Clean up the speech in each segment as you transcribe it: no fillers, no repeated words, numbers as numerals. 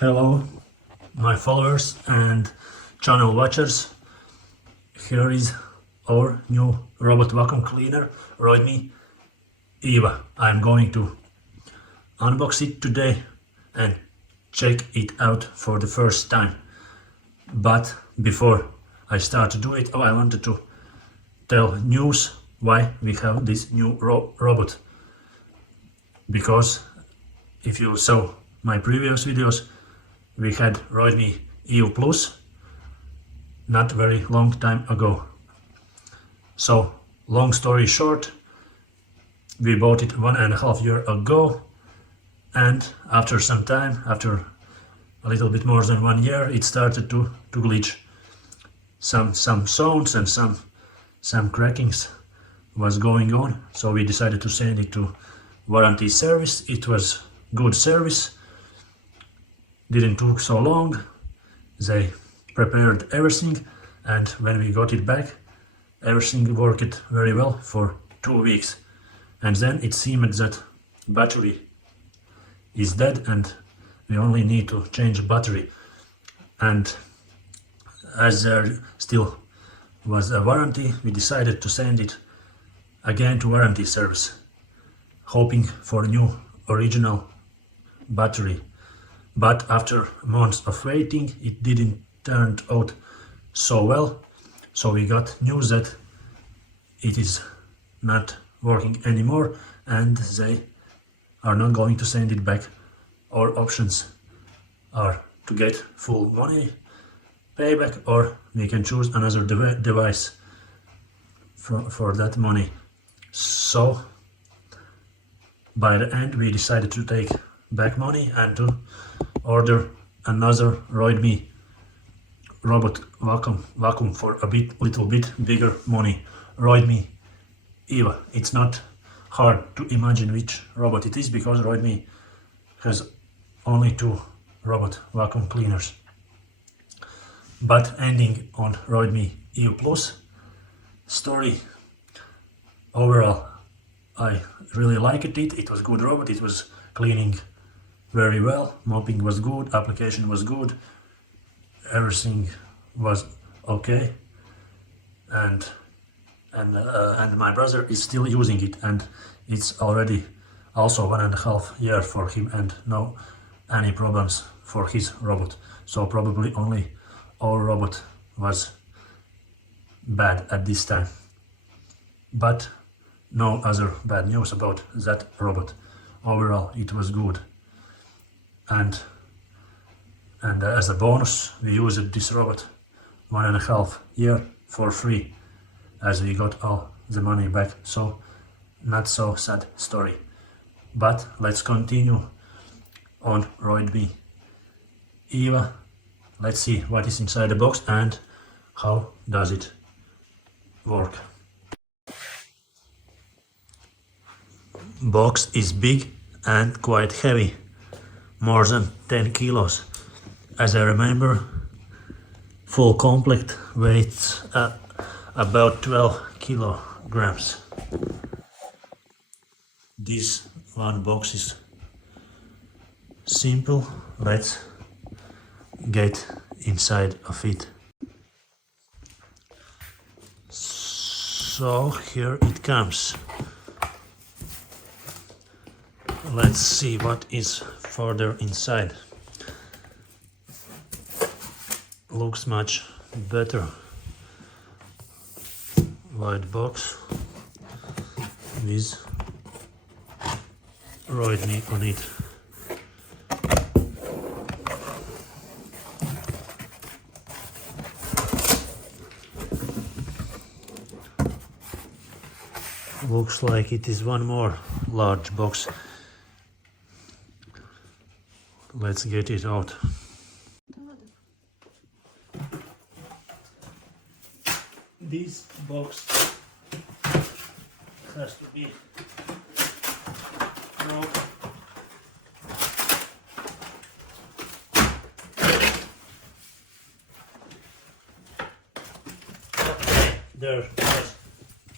Hello, my followers and channel watchers. Here is our new robot vacuum cleaner, ROIDMI EVA. I'm going to unbox it today and check it out for the first time. But before I start to do it, I wanted to tell news why we have this new robot. Because if you saw my previous videos, we had ROIDMI EVE Plus not very long time ago. So long story short, we bought it 1.5 years ago, and after some time, after a little bit more than 1 year, it started to glitch. Some sounds and some crackings was going on, so we decided to send it to warranty service. It was good service, didn't took so long. They prepared everything, and when we got it back, everything worked very well for 2 weeks. And then it seemed that battery is dead and we only need to change battery. And as there still was a warranty, we decided to send it again to warranty service, hoping for a new original battery. But after months of waiting, it didn't turn out so well. So we got news that it is not working anymore and they are not going to send it back. Our options are to get full money payback, or we can choose another device for that money. So by the end we decided to take back money and to order another ROIDMI robot vacuum for a little bit bigger money, ROIDMI EVA. It's not hard to imagine which robot it is, because ROIDMI has only 2 robot vacuum cleaners. But ending on ROIDMI EVE Plus story, overall I really liked it. It was good robot. It was cleaning very well, mopping was good, application was good, everything was okay. And my brother is still using it, and it's already also 1.5 years for him, and no any problems for his robot. So probably only our robot was bad at this time. But no other bad news about that robot. Overall it was good. And as a bonus, we used this robot 1.5 years for free, as we got all the money back. So not so sad story. But let's continue on ROIDMI EVA. Let's see what is inside the box and how does it work. Box is big and quite heavy, more than 10 kilos. As I remember, full complete weighs about 12 kilograms. This one box is simple. Let's get inside of it. So here it comes. Let's see what is further inside. Looks much better. White box with ROIDMI on it. Looks like it is one more large box. Let's get it out. This box has to be broken. There's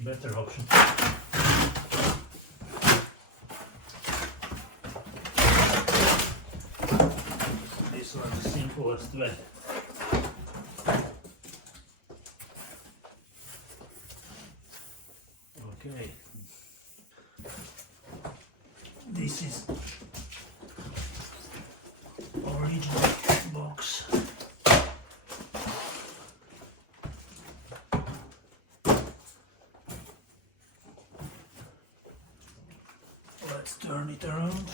better option. fullest way. Okay. This is original box. Let's turn it around.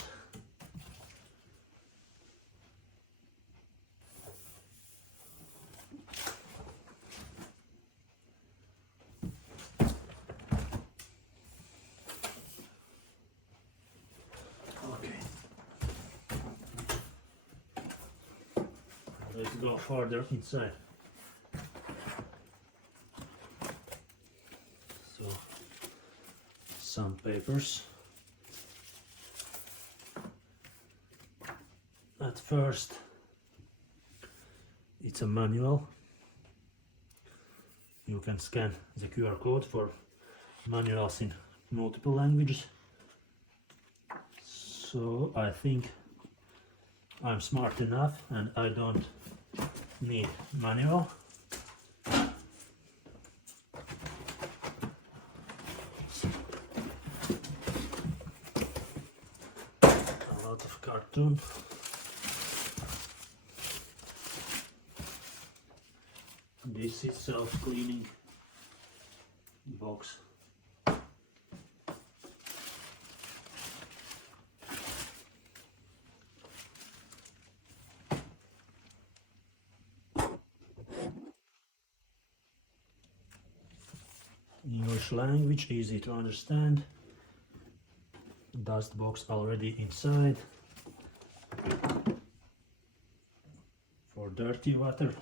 Let's go further inside. So, some papers. At first, it's a manual. You can scan the QR code for manuals in multiple languages. So I think I'm smart enough and I don't need manual. A lot of cartoon. This is self-cleaning box. English language, easy to understand. Dust box already inside. For dirty water.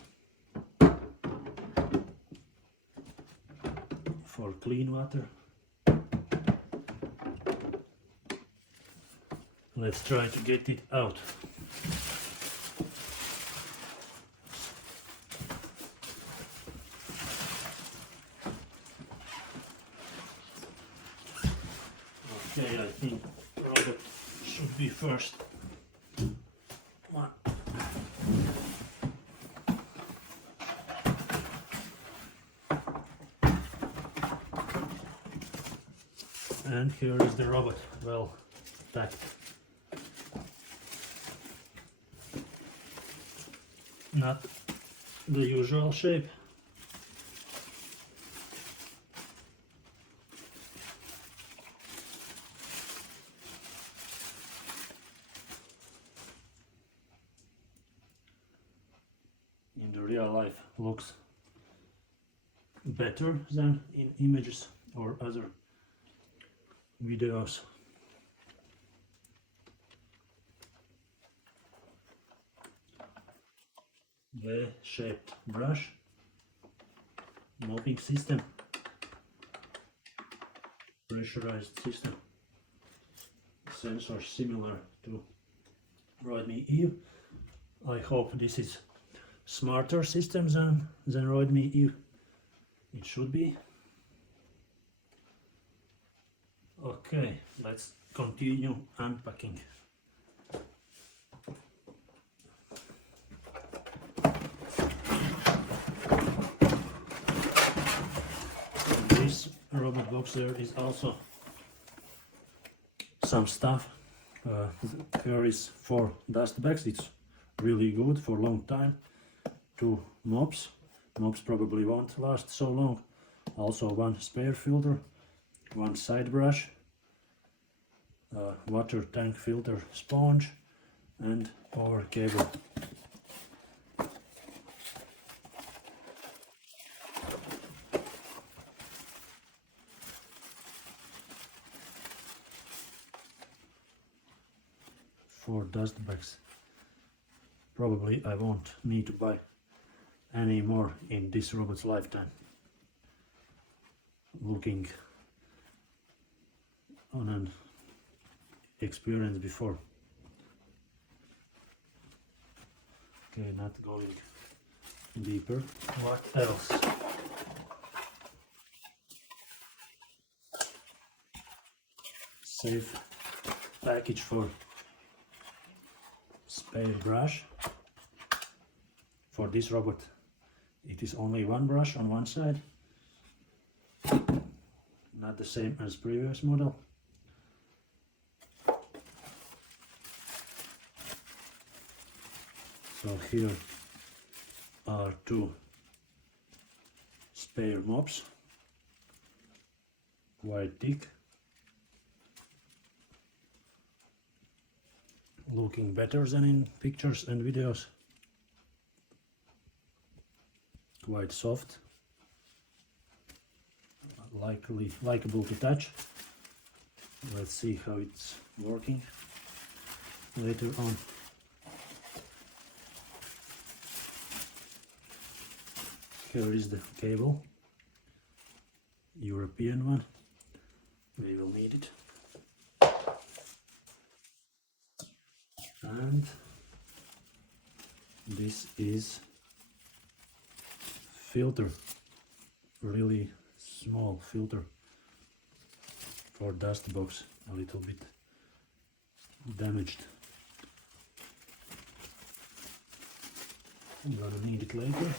For clean water. Let's try to get it out. Okay, I think robot should be first one. And here is the robot, well packed. Not the usual shape. In the real life looks better than in images or other videos. V-shaped brush, mopping system, pressurized system, sensors similar to Roidmi EVE. I hope this is smarter system than Roidmi EVE. It should be. Okay, let's continue unpacking. This robot box there is also some stuff. Here is 4 dust bags. It's really good for a long time. 2 mops. Mops probably won't last so long. Also 1 spare filter, 1 side brush, water tank filter sponge, and power cable. For dust bags. Probably I won't need to buy any more in this robot's lifetime. Looking on an experience before. Okay, not going deeper. What else? Safe package for spare brush. for this robot it is only one brush on one side, not the same as previous model. So here are two spare mops, quite thick, looking better than in pictures and videos, quite soft, likable to touch. Let's see how it's working later on. Here is the cable, European one, we will need it. And this is filter, really small filter for dust box, a little bit damaged. I'm gonna need it later.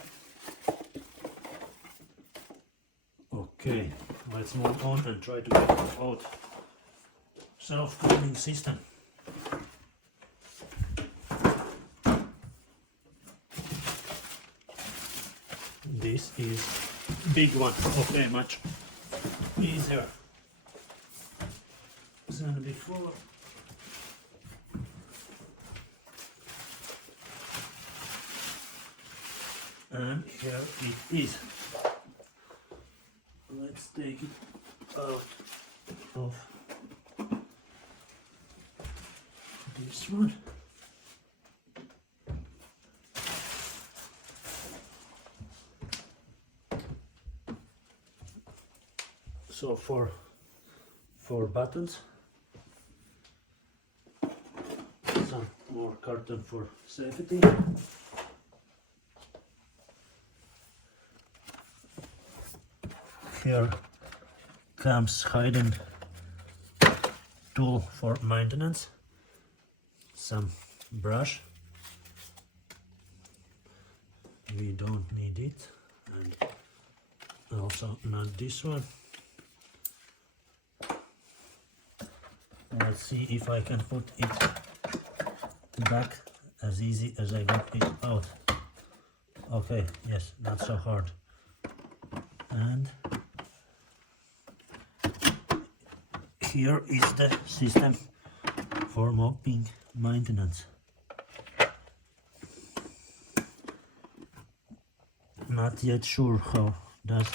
Okay, let's move on and try to get out self-cleaning system. This is big one. Okay, much easier than before. And here it is. Let's take it out of this one. So for buttons, some more carton for safety. Here comes hidden tool for maintenance, some brush, we don't need it, and also not this one. Let's see if I can put it back as easy as I got it out. Okay, yes, not so hard. And here is the system for mopping maintenance. Not yet sure how does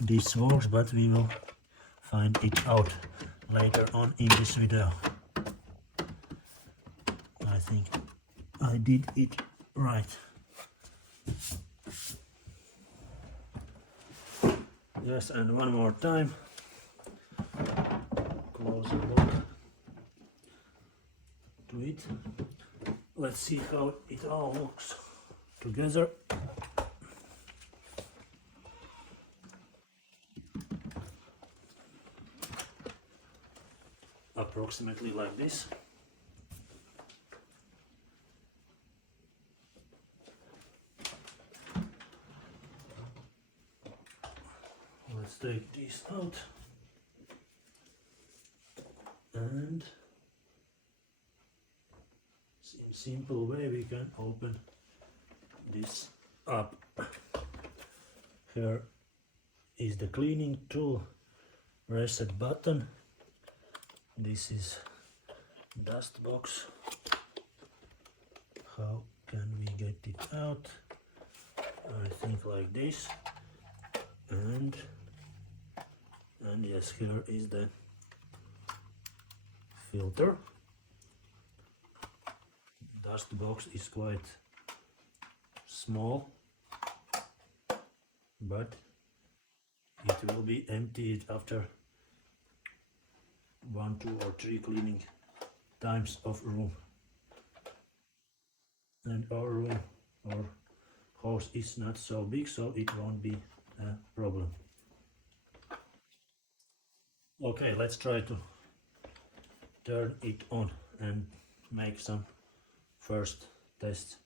this works, but we will find it out later on in this video. I think I did it right. Yes, and one more time. Closer look to it. Let's see how it all looks together. Approximately like this. Let's take this out and in simple way we can open this up. Here is the cleaning tool, reset button. This is dust box. How can we get it out? I think like this. And yes, here is the filter. Dust box is quite small, but it will be emptied after 1, 2 or 3 cleaning times of room. And our room or house is not so big, so it won't be a problem. Okay, let's try to turn it on and make some first tests.